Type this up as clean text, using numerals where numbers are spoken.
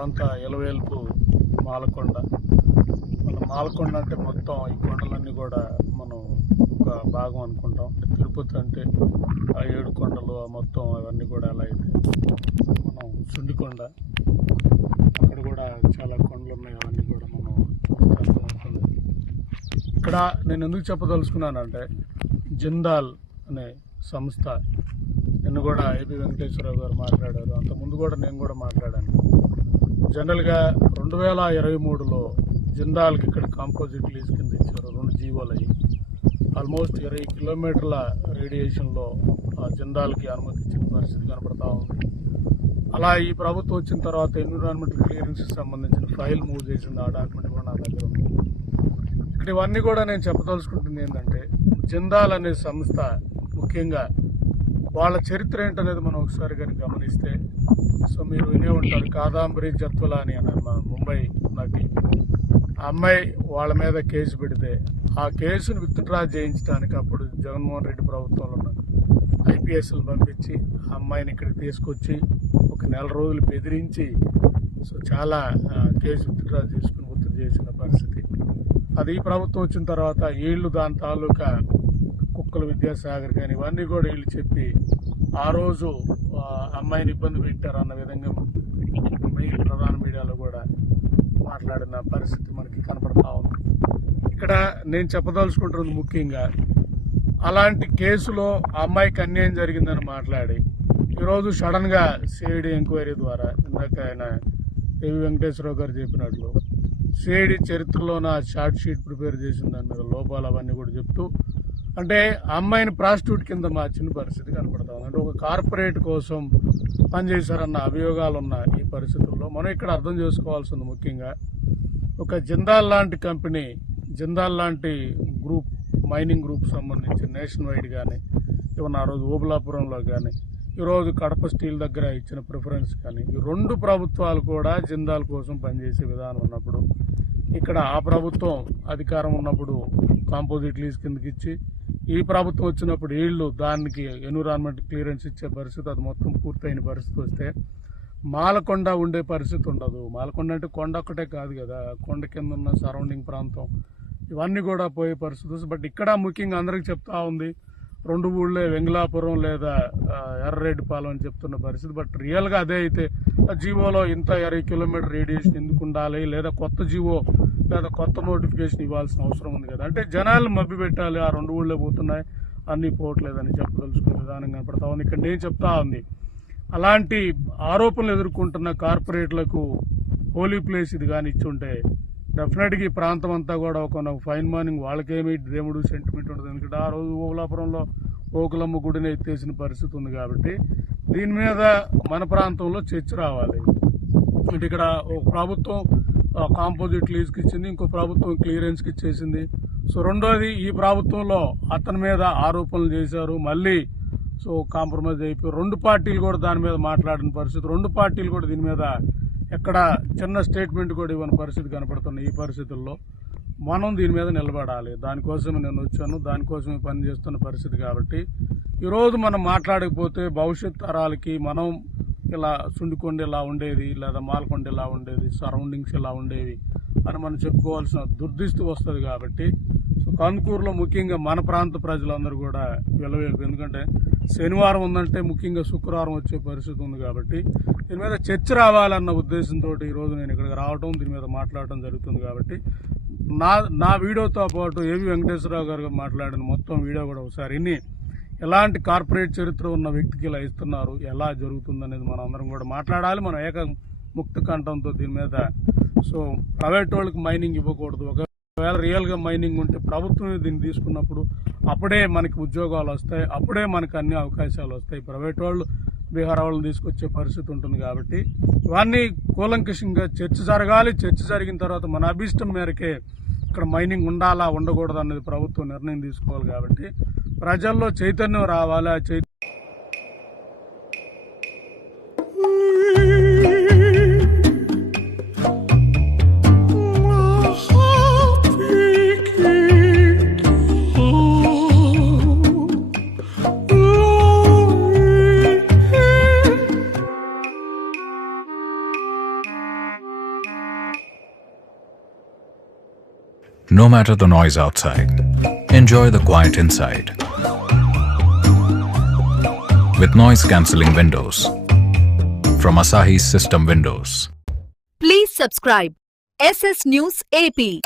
ప్రాంత ఎలవేల్పు మాలకొండ. మన మాలకొండ అంటే మొత్తం ఈ కొండలన్నీ కూడా మనం ఒక భాగం అనుకుంటాం. తిరుపతి అంటే ఆ 7 కొండలు మొత్తం అవన్నీ కూడా ఎలా అయితే మనం సుండికొండ, అక్కడ కూడా చాలా కొండలు ఉన్నాయి, అవన్నీ కూడా మనం అర్థమవుతుంది. ఇక్కడ నేను ఎందుకు చెప్పదలుచుకున్నానంటే, జిందాల్ అనే సంస్థ నిన్న కూడా ఏపీ వెంకటేశ్వరరావు గారు మాట్లాడారు, అంతకుముందు కూడా నేను కూడా మాట్లాడాను. జనరల్గా 2023లో జిందాల్కి ఇక్కడ కాంపోజిట్ లీజ్ కింద ఇచ్చారు 2 జీవోలు అయ్యి. ఆల్మోస్ట్ 20 కిలోమీటర్ల రేడియేషన్లో జిందాల్కి అనుమతి ఇచ్చిన పరిస్థితి కనపడతా ఉంది. అలా ఈ ప్రభుత్వం వచ్చిన తర్వాత ఎన్విరాన్మెంటల్ క్లియరెన్స్కి సంబంధించిన ఫైల్ మూవ్ చేసింది, ఆ డాక్యుమెంట్ కూడా నా దగ్గర ఉంది. ఇక్కడ ఇవన్నీ కూడా నేను చెప్పదలుచుకుంటుంది ఏంటంటే, జిందాల్ అనే సంస్థ ముఖ్యంగా వాళ్ళ చరిత్ర ఏంటనేది మనం ఒకసారి కానీ గమనిస్తే, సో మీరు వినే ఉంటారు, కాదాంబరి జత్వలాని అని మా ముంబై నటి. ఆ అమ్మాయి వాళ్ళ మీద కేసు పెడితే ఆ కేసును విత్డ్రా చేయించడానికి అప్పుడు జగన్మోహన్ రెడ్డి ప్రభుత్వంలో ఉన్న ఐపీఎస్లు పంపించి ఆ అమ్మాయిని ఇక్కడికి తీసుకొచ్చి ఒక 1 నెల రోజులు బెదిరించి సో చాలా కేసు విత్డ్రా చేసుకుని ఒత్తిడి చేసిన పరిస్థితి. అది ఈ ప్రభుత్వం వచ్చిన తర్వాత వీళ్ళు దాని తాలూకా కుక్కల విద్యాసాగర్ కానీ ఇవన్నీ కూడా వీళ్ళు చెప్పి ఆ రోజు అమ్మాయిని ఇబ్బంది పెట్టారు అన్న విధంగా ప్రధాన మీడియాలో కూడా మాట్లాడిన పరిస్థితి మనకి కనపడతా ఉంది. ఇక్కడ నేను చెప్పదలుచుకుంటున్నది ముఖ్యంగా, అలాంటి కేసులో ఆ అమ్మాయికి అన్యాయం జరిగిందని మాట్లాడి ఈరోజు సడన్గా సిఐడి ఎంక్వైరీ ద్వారా, ఇందాక ఆయన ఏవి వెంకటేశ్వరరావు గారు చెప్పినట్లు సిఐడి చరిత్రలోన షార్ట్ షీట్ ప్రిపేర్ చేసిన దాని మీద లోపాలు అవన్నీ కూడా చెప్తూ, అంటే ఆ అమ్మాయిని ప్రాస్టిట్యూట్ కింద మార్చిన పరిస్థితి కనపడతా ఉంది. అంటే ఒక కార్పొరేట్ కోసం పనిచేశారన్న అభియోగాలు ఉన్న ఈ పరిస్థితుల్లో మనం ఇక్కడ అర్థం చేసుకోవాల్సింది ముఖ్యంగా, ఒక జిందాల్ లాంటి కంపెనీ, జిందాల్ లాంటి గ్రూప్, మైనింగ్ గ్రూప్ సంబంధించి నేషన్ వైడ్ కానీ, ఈవెన్ ఆ రోజు ఓబులాపురంలో కానీ, ఈరోజు కడప స్టీల్ దగ్గర ఇచ్చిన ప్రిఫరెన్స్ కానీ, ఈ 2 ప్రభుత్వాలు కూడా జిందాల్ కోసం పనిచేసే విధానం ఉన్నప్పుడు, ఇక్కడ ఆ ప్రభుత్వం అధికారం ఉన్నప్పుడు కాంపోజిట్ లీజ్ కిందకి ఇచ్చి, ఈ ప్రభుత్వం వచ్చినప్పుడు వీళ్ళు దానికి ఎన్విరాన్మెంట్ క్లియరెన్స్ ఇచ్చే పరిస్థితి, అది మొత్తం పూర్తయిన పరిస్థితి వస్తే మాలకొండ ఉండే పరిస్థితి ఉండదు. మాలకొండ అంటే కొండ ఒక్కటే కాదు కదా, కొండ కింద ఉన్న సరౌండింగ్ ప్రాంతం ఇవన్నీ కూడా పోయే పరిస్థితి. బట్ ఇక్కడ ముఖ్యంగా అందరికి చెప్తా ఉంది 2 ఊళ్ళే వెంగళాపురం లేదా ఎర్రరెడ్డిపాలెం అని చెప్తున్న పరిస్థితి. బట్ రియల్గా అదే అయితే ఆ జీవోలో ఇంత 20 కిలోమీటర్ రేడియేషన్ ఎందుకు ఉండాలి, లేదా కొత్త జీవో లేదా కొత్త నోటిఫికేషన్ ఇవ్వాల్సిన అవసరం ఉంది కదా. అంటే జనాలు మభ్య పెట్టాలి, ఆ 2 ఊళ్ళే పోతున్నాయి అన్నీ పోవట్లేదని చెప్పదలుచుకునే విధానం కనపడతా ఉంది. ఇక్కడ నేను చెప్తా ఉంది, అలాంటి ఆరోపణలు ఎదుర్కొంటున్న కార్పొరేట్లకు హోలీ ప్లేస్ ఇది కానీ ఇచ్చుంటే డెఫినెట్గా ఈ ప్రాంతం అంతా కూడా ఒక ఫైన్ మార్నింగ్ వాళ్ళకేమీ దేవుడు సెంటిమెంట్ ఉంటుంది. ఎందుకంటే ఆ రోజు ఓబులాపురంలో ఓకులమ్మ గుడిని ఎత్తేసిన పరిస్థితి ఉంది. కాబట్టి దీని మీద మన ప్రాంతంలో చర్చ రావాలి. అంటే ఇక్కడ ఒక ప్రభుత్వం కాంపోజిట్ లీజ్కి ఇచ్చింది, ఇంకో ప్రభుత్వం క్లియరెన్స్కి ఇచ్చేసింది. సో రెండోది, ఈ ప్రభుత్వంలో అతని మీద ఆరోపణలు చేశారు, మళ్ళీ సో కాంప్రమైజ్ అయిపోయి 2 పార్టీలు కూడా దాని మీద మాట్లాడిన పరిస్థితి, 2 పార్టీలు కూడా దీని మీద ఎక్కడ చిన్న స్టేట్మెంట్ కూడా ఇవ్వని పరిస్థితి కనపడుతున్న ఈ పరిస్థితుల్లో మనం దీని మీద నిలబడాలి. దానికోసమే నేను వచ్చాను, దానికోసమే పనిచేస్తున్న పరిస్థితి. కాబట్టి ఈరోజు మనం మాట్లాడకపోతే భవిష్యత్ తరాలకి మనం ఇలా సుండికొండ ఇలా ఉండేది, లేదా మాలకొండ ఇలా ఉండేది, సరౌండింగ్స్ ఇలా ఉండేవి అని మనం చెప్పుకోవాల్సిన దుర్దిష్టి వస్తుంది. కాబట్టి సో కందుకూరులో ముఖ్యంగా మన ప్రాంత ప్రజలందరూ కూడా విలవేల్పు, ఎందుకంటే శనివారం ఉందంటే ముఖ్యంగా శుక్రవారం వచ్చే పరిస్థితి ఉంది. కాబట్టి దీని మీద చర్చ రావాలన్న ఉద్దేశంతో ఈరోజు నేను ఇక్కడికి రావడం, దీని మీద మాట్లాడటం జరుగుతుంది. కాబట్టి నా వీడియోతో పాటు ఏవి వెంకటేశ్వరరావు గారు మాట్లాడిన మొత్తం వీడియో కూడా ఒకసారి ఇన్ని, ఎలాంటి కార్పొరేట్ చరిత్ర ఉన్న వ్యక్తికి ఇలా ఇస్తున్నారు, ఎలా జరుగుతుందనేది మనం అందరం కూడా మాట్లాడాలి. మనం ముక్త కంఠంతో దీని మీద, సో ప్రైవేట్ వాళ్ళకి మైనింగ్ ఇవ్వకూడదు. ఒకవేళ రియల్గా మైనింగ్ ఉంటే ప్రభుత్వమే దీన్ని తీసుకున్నప్పుడు అప్పుడే మనకి ఉద్యోగాలు వస్తాయి, అప్పుడే మనకు అన్ని అవకాశాలు వస్తాయి. ప్రైవేట్ వాళ్ళు బీహార్ వాళ్ళని తీసుకొచ్చే పరిస్థితి ఉంటుంది. కాబట్టి ఇవన్నీ కూలంకషంగా చర్చ జరగాలి. చర్చ జరిగిన తర్వాత మన అభిష్టం మేరకే ఇక్కడ మైనింగ్ ఉండాలా ఉండకూడదు అనేది ప్రభుత్వం నిర్ణయం తీసుకోవాలి. కాబట్టి ప్రజల్లో చైతన్యం రావాలి. ఆ No matter the noise outside, enjoy the quiet inside. With noise cancelling windows from Asahi System Windows. Please subscribe SS News AP.